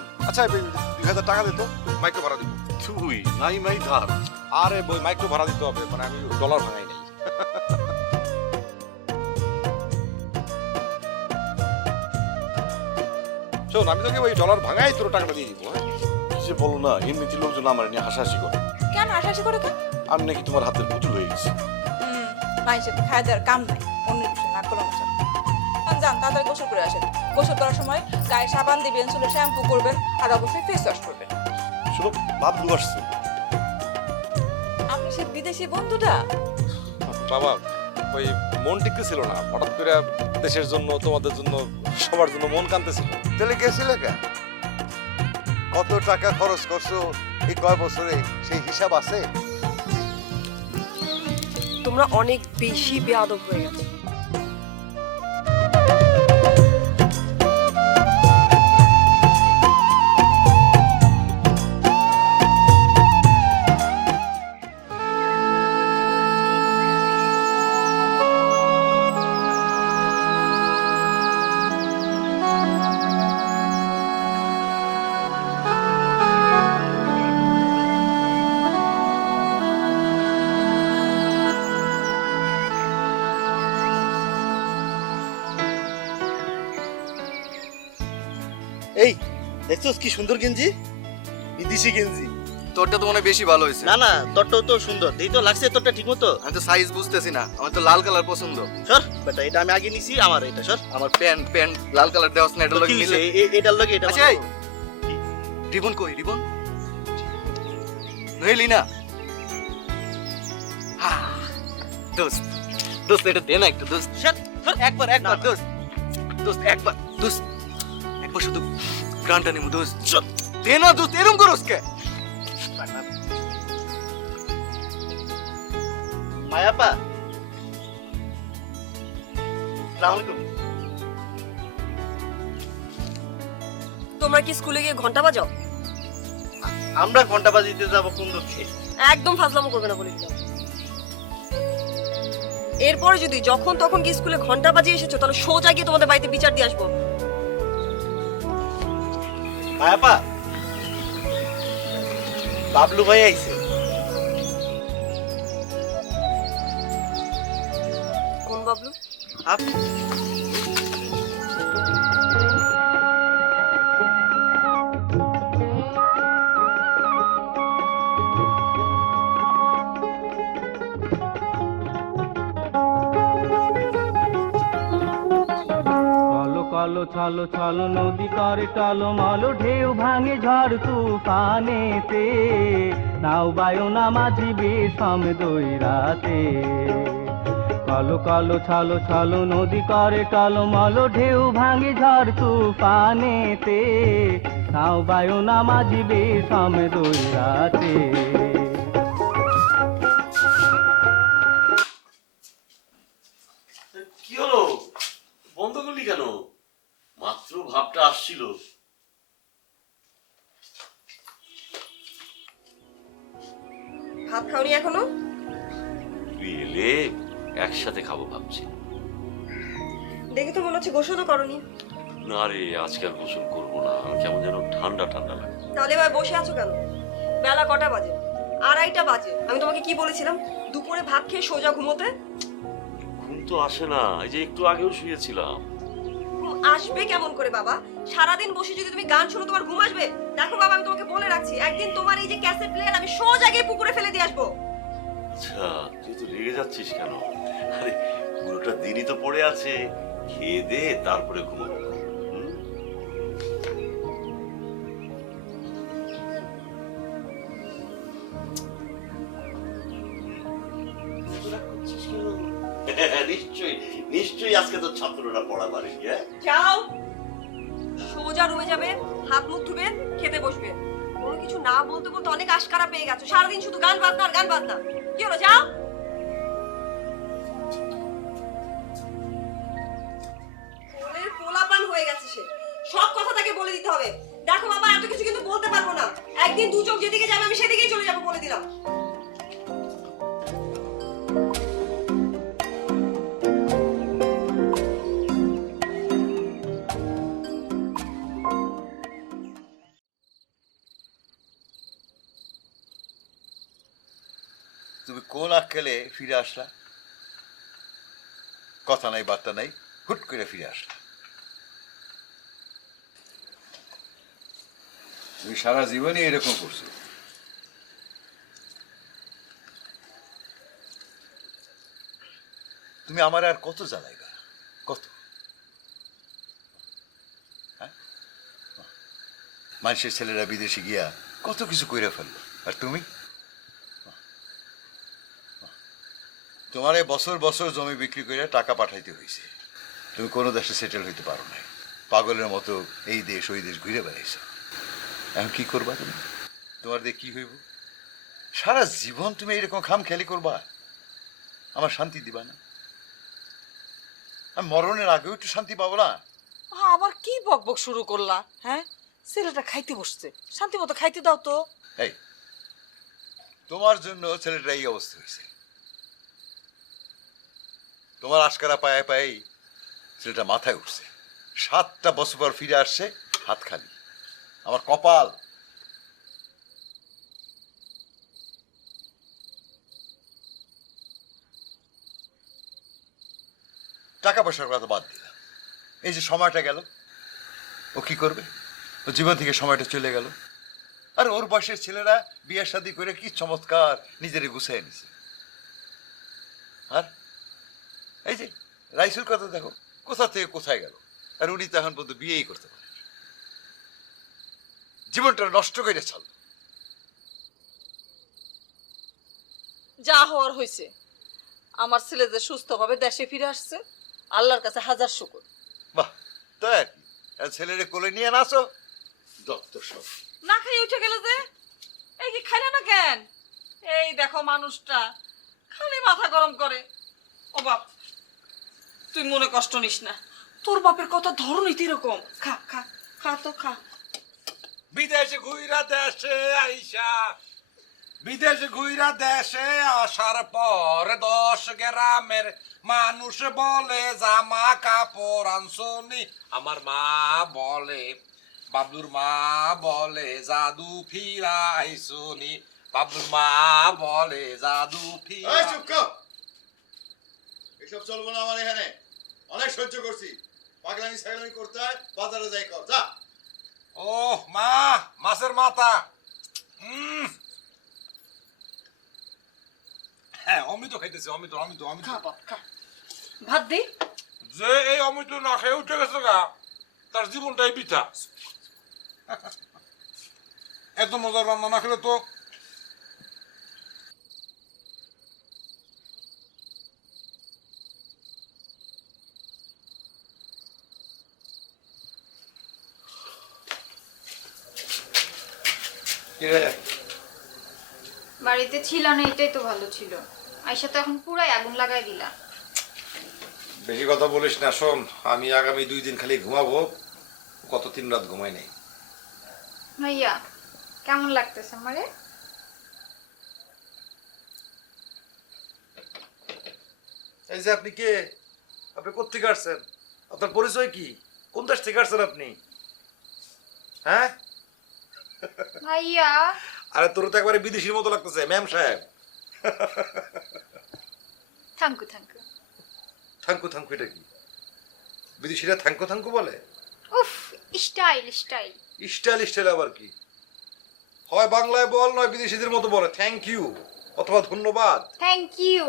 বললাম। আচ্ছা 2000 টাকা দে তো, মাইক্রো ভাড়া দিব। তুই নাই মাই ধার। আরে বই মাইক্রো ভাড়া দিতে হবে, মানে আমি ডলার ভাঙাই নাই। শোন, আমি তোকে ওই ডলার ভাঙাই তোর টাকাটা দিয়ে দিব। হ্যাঁ, কি যে বলো না, এমনিতে লোকজন আমার নিয়ে হাসাহাসি করে। কেন হাসাহাসি করে কেন? আমি নাকি তোমার হাতের পুতুল হয়ে গেছি। মাইসে খায় দেওয়ার কাম নাই, অন্য কিছু না করো না। যান তাড়াতাড়ি গোসল করে আসেন। গোসল করার সময় গায়ে সাবান দিবেন, চুলে শ্যাম্পু করবেন, আর অবশ্যই ফেস ওয়াশ করবেন। শুনো, বাবলু আসছে। আপনি সে বিদেশি বন্ধুটা? বাবা ওই মন টিকতেছিল না, হঠাৎ করে দেশের জন্য, তোমাদের জন্য, সবার জন্য মন কাঁদতেছিল। তাহলে গেছিলে কেন? কত টাকা খরচ করছো এই কয় বছরে, সেই হিসাব আছে? তোমরা অনেক বেশি বেয়াদব হয়ে গেছো। এই দেখছস কি সুন্দর গেঞ্জি, বিদেশি গেঞ্জি। তোরটা তো মনে হয় বেশি ভালো হয়েছে। না না, তোরটাও তো সুন্দর, এই তো লাগছে তোরটা ঠিক মতো। আমি তো সাইজ বুঝতেছি না, আমার তো লাল কালার পছন্দ। সর বেটা, এটা আমি আগে নিছি, আমার এটা সর। আমার প্যান্ট লাল কালার দেওয়া না, এটা তো লগে কি মিলে। হইছে? এটার লগে এটা আচ্ছা, এই, কি? রিবন কই রিবন? নইলি না? দোস্ত দোস্ত এটা দে না একটু দোস্ত। সর, সর। একবার দোস্ত, দোস্ত একবার দোস্ত, একবার শুধু গ্রান্টটা নিমু দোস্ত। চল, দে না দোস্ত, এরকম করস কে? মায়াপা, আসসালামু আলাইকুম। তোমরা কি স্কুলে গিয়ে ঘন্টা বাজাও? আমরা ঘন্টা বাজিতে যাব কোন লক্ষ্যে? একদম ফাজলামো করবে না বলে দিলাম। এরপরে যদি যখন তখন কি স্কুলে ঘন্টা বাজিয়ে এসেছো, তাহলে সোজা গিয়ে তোমাদের বাড়িতে বিচার দিয়ে আসবো। মায়াপা, বাবলু ভাই আইছে। কোন বাবলু? আপনি চলো কলো চলো চলো নদী করে টলমল, ঢেউ ভাঙে ঝড় তুফানেতে, নাও বায়ু না মাঝি বিষম দৈরাতে। কলো কলো চলো চলো নদী করে টলমল, ঢেউ ভাঙে ঝড় তুফানেতে, নাও বায়ু না মাঝি বিষম দৈরাতে। কি হলো, বন্ধ করলি কেন? মাত্র ভাবটা আসছিল। ভাত খাওনি এখনো? তুই এলে একসাথে খাবো ভাবছি। দেখে তো মনে হচ্ছে গোসলও করনি। না রে, আজকে আর গোসল করবো না, কেমন যেন ঠান্ডা ঠান্ডা লাগে। তাহলে এবার বসে আছো কেন? বেলা কটা বাজে? 2:30 বাজে। আমি তোমাকে কি বলেছিলাম দুপুরে ভাত খেয়ে সোজা ঘুমোতে? ঘুম তো আসে না, এই যে একটু আগেও শুয়েছিলাম। ঘুম আসবে কেমন করে বাবা? সারাদিন বসে যদি তুমি গান শোনো তোমার ঘুম আসবে? দেখো বাবা, আমি তোমাকে বলে রাখছি, একদিন তোমার এই যে ক্যাসেট প্লেয়ার আমি সোজা গিয়ে পুকুরে ফেলে দিয়ে আসবো। আচ্ছা, তুই তো রেগে যাচ্ছিস কেন? আরে পুরোটা দিনই তো পড়ে আছে, খেয়ে দে তারপরে ঘুমাবো। হুম? নিশ্চয়ই নিশ্চয়ই আজকে তো ছাত্ররা পড়া পারে। যাও, সোজা রুমে যাবে, হাত মুখ ধুবে, খেতে বসবে। কোনো কিছু না বলতে বলতে অনেক আশকারা পেয়ে গেছো, সারাদিন শুধু গান বাজনা আর গান বাজনা। কি হলো, যাও। পোলাপান হয়ে গেছে সে, সব কথা তাকে বলে দিতে হবে। দেখো বাবা, এত কিছু কিন্তু বলতে পারবো না, একদিন দু চোখ যেদিকে যাবে আমি সেদিকেই চলে যাবো, বলে দিলাম। তুমি কোন আক্কেলে ফিরে আসলা? কথা নাই বার্তা নাই, হুট করে ফিরে আসলা। তুমি সারা জীবনই এরকম করছো। তুমি আমার আর কত জ্বালাইবা, কত? হ্যাঁ, মানুষের ছেলেরা বিদেশে গিয়া কত কিছু কইরা ফেললো, আর তুমি? তোমার এই বছর বছর জমি বিক্রি করে টাকা পাঠাইতে হয়েছে, তুমি কোনো দেশে সেটেল হইতে পারো নাই, পাগলের মতো এই দেশ ওই দেশ ঘুরে বেড়াইছ। এখন কি করবা তুমি? তোমার দিয়ে কি হইব? সারা জীবন তুমি এরকম খামখেয়ালি করবা, আমার শান্তি দিবা না? আমি মরণের আগেও একটু শান্তি পাবো না? আবার কি বকবক শুরু করলা? হ্যাঁ, ছেলেটা খাইতে বসছে, শান্তি মতো খাইতে দাও তো। এই, তোমার জন্য ছেলেটা এই অবস্থা হয়েছে। তোমার আশকারা পায়ে পায়েই ছেলেটা মাথায় উঠছে। 7টা বছর পর ফিরে আসছে হাত খালি। আমার কপাল। টাকা পয়সার কথা বাদ দিলাম, এই যে সময়টা গেল, ও কি করবে? ও জীবন থেকে সময়টা চলে গেল। আর ওর বয়সের ছেলেরা বিয়ে শাদী করে কি চমৎকার নিজেরে গুছাই নিছে। আর এই যে রাইসুর কথা দেখো, কোথা থেকে কোথায় গেল, আর উনি তো এখন পর্যন্ত বিয়েই করতে পারে। জীবনটা নষ্ট করে ছাড়ল। যা হওয়ার হয়েছে, আমার ছেলে যে সুস্থভাবে দেশে ফিরে আসছে, আল্লাহর কাছে হাজার শুকর। বাহ, তাই আর কি, আর ছেলেরে কোলে নিয়ে নাচো, দত্ত সব। না খাই উঠে গেল যে, এই কি খাইলে না কেন? এই দেখো মানুষটা খালি মাথা গরম করে। ও বাপ, তুই মনে কষ্ট নিস না, তোর বাপের কথা ধরনই তো এরকম। খা খা খা তো খা। বিদেশে ঘুইরা দেশে আইসা, বিদেশে ঘুইরা দেশে আসার পর 10 গ্রামের মানুষ বলে জামা কাপড় আনছনি। আমার মা বলে, বাবলুর মা বলে জাদু ফিরা আইসনি। বাবলুর মা বলে জাদু ফিরা। এসব চলবো না আমার এখানে, অনেক সহ্য করছি। পাগলামি ছাগলামি করতে হয়, বাজারে যাই কর যা। ও মা, মাছের মাথা। হ্যাঁ, অমৃত খাইতেছে, অমৃত অমৃত অমৃত। খা বাপ খা, ভাত দে। যে এই অমৃত না খেয়ে উঠে গেছে গা, তার জীবনটাই বৃথা। এত মজার রান্না না খেলে তো। বাড়িতে ছিল না, এটাই তো ভালো ছিল। আয়শা তো এখন পুরাই আগুন লাগাই দিলা। বেশি কথা বলিস না, শোন, আমি আগামী 2 দিন খালি ঘুমাবো। কত 3 রাত ঘুমাই নাই। ভাইয়া কেমন লাগতেছে আমারে? এই যে আপনি কে? আপনি কোত্থেকে আসছেন? আপনার পরিচয় কি? কোন দেশ থেকে আসছেন আপনি? হ্যাঁ? ভাইয়া আরে তোর তো একবারে বিদেশির মতো লাগতেছে, ম্যাম সাহেব। Thank you thank you. থাঙ্কু থাঙ্কু এটা কি? বিদেশিরা থাঙ্কু থাঙ্কু বলে? উফ, স্টাইল স্টাইল। স্টাইল স্টাইল আবার কি? হয় বাংলায় বল, নয় বিদেশিদের মতো বলে থ্যাংক ইউ অথবা ধন্যবাদ। Thank you.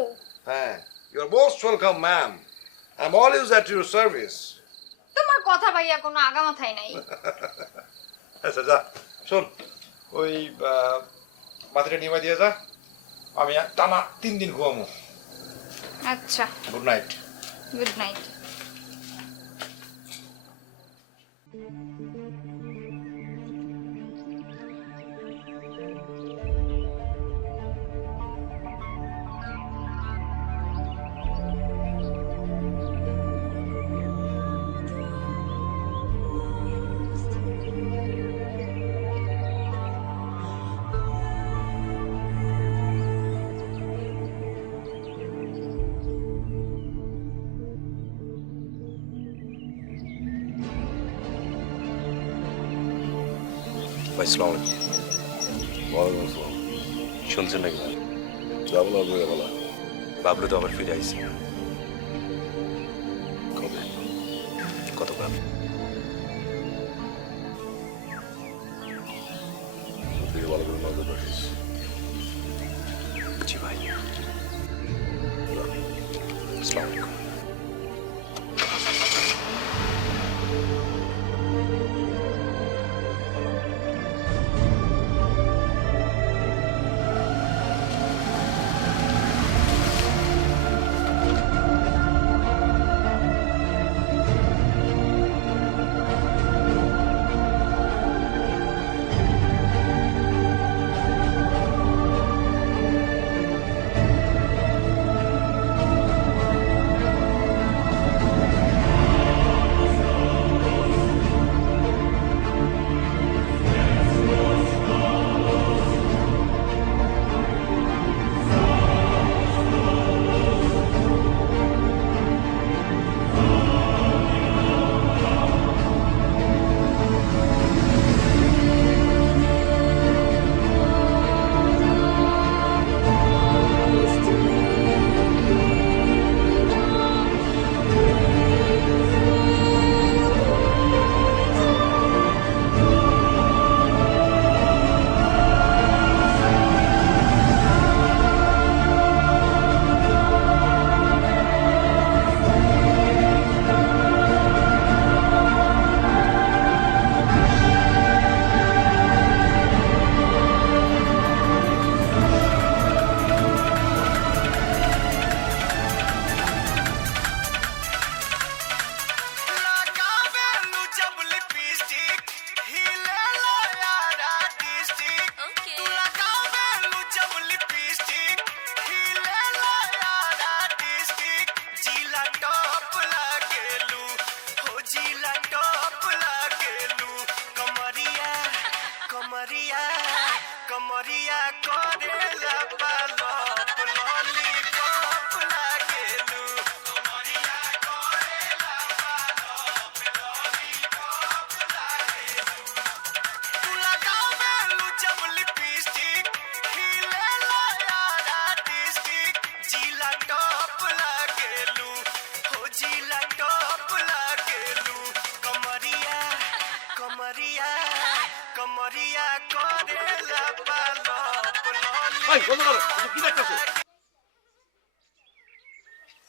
হ্যাঁ, you are most welcome ma'am, I am always at your service. তোমার কথা ভাইয়া কোনো আগা মাথায় নাই। আচ্ছা যা, শোন, ওই বাতিটা নিয়ে দিয়ে যা, আমি টানা 3 দিন ঘুমাবো। আচ্ছা, গুড নাইট। Good night. ভাই সালাম। ওয়ালাইকুম আসসালাম। শুনছেন নাকি? যাবো না বলে বলা। বাবলু তো আবার ফিরে আইছে। কবে? কতবার? দিকে ভালো করে নজর রাখিস। জি ভাই। আসসালামু আলাইকুম।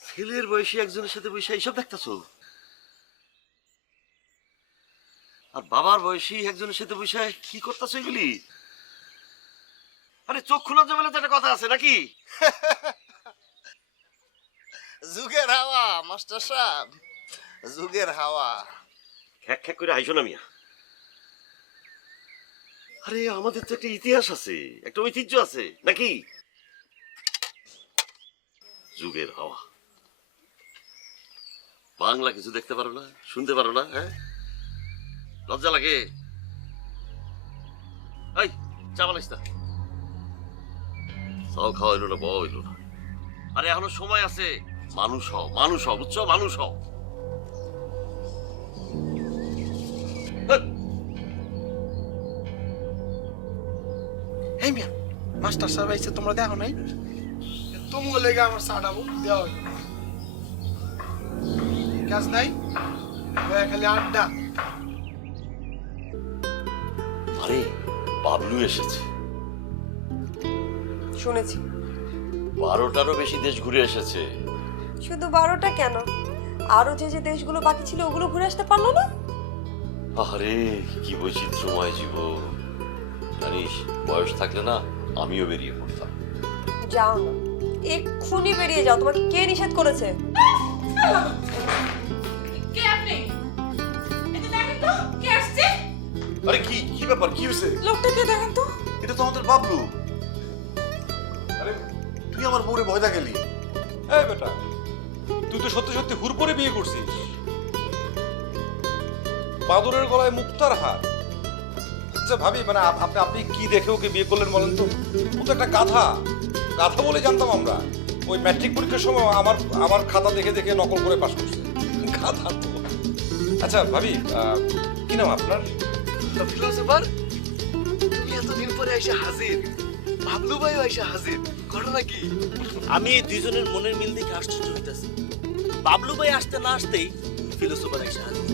ছেলের বয়সী একজনের সাথে বসে এইসব দেখতেছো? আর বাবার বয়সী একজনের সাথে বসে কি করতেছো এগুলি? আরে চোখ খোলা যাবে না, তো একটা কথা আছে নাকি? যুগের হাওয়া মাস্টার সাহেব, যুগের হাওয়া। খ্যাক খ্যাক করে হাইসো না মিয়া। আরে আমাদের তো একটা ইতিহাস আছে, একটা ঐতিহ্য আছে নাকি? যুগের হাওয়া। বাংলা কিছু দেখতে পারো না, শুনতে পারো না? হ্যাঁ, লজ্জা লাগে? এই চা বানাইস না, চাও খাওয়া হইলো না, বড় হইলো না। আরে এখনো সময় আছে, মানুষ হও, মানুষ হও, বুঝছো? মানুষ হও। এই মিয়া, মাস্টার সাহেব আইছে, তোমরা দেখো নাই? তুমগো লেগে আমার সাডাবো দেওয়া হইল, কাজ নাই, খালি আড্ডা। আরে বাবলু এসেছে, শুনেছি। 12টারও বেশি দেশ ঘুরে এসেছে। শুধু 12টা কেন, আরো যে যে দেশগুলো বাকি ছিল ওগুলো ঘুরে আসতে পারলো না? আরে কি বৈচিত্র্যময় জীবন। জানিস, বয়স থাকলে না আমিও বেরিয়ে পড়তাম। যাও না, এক্ষুনি বেরিয়ে যাও। তোমাকে কে নিষেধ করেছে? কে আপনি? এটা দেখেন তো কে আসছে? আরে কি কি ব্যাপার, কি হয়েছে? লোকটাকে দেখেন তো। এটা তো আমাদের বাবলু। আরে তুই আমার বউরে ভয় দেখালি। এই বেটা, তুই তো সত্যি সত্যি হুর করে বিয়ে করছিস। বাদরের গলায় মুক্তার হার। আচ্ছা ভাবি, মানে আপনি আপনি কি দেখে ওকে বিয়ে করলেন বলেন তো? ও তো একটা গাধা। গাধা বলে জানতাম আমরা। ওই ম্যাট্রিক পরীক্ষার সময় আমার খাতা দেখে দেখে নকল করে পাশ করছে। গাধা তো। আচ্ছা ভাবি, কি নাম আপনার? ফিলোসোফার, তুমি এতদিন পরে এসে হাজির। বাবলু ভাই আইসা হাজির, ঘটনা কি? আমি এই দুইজনের মনের মিল দেখে আশ্চর্য হইতাছি। বাবলু ভাই আসতে না আসতেই ফিলোসোফার এসে হাজির।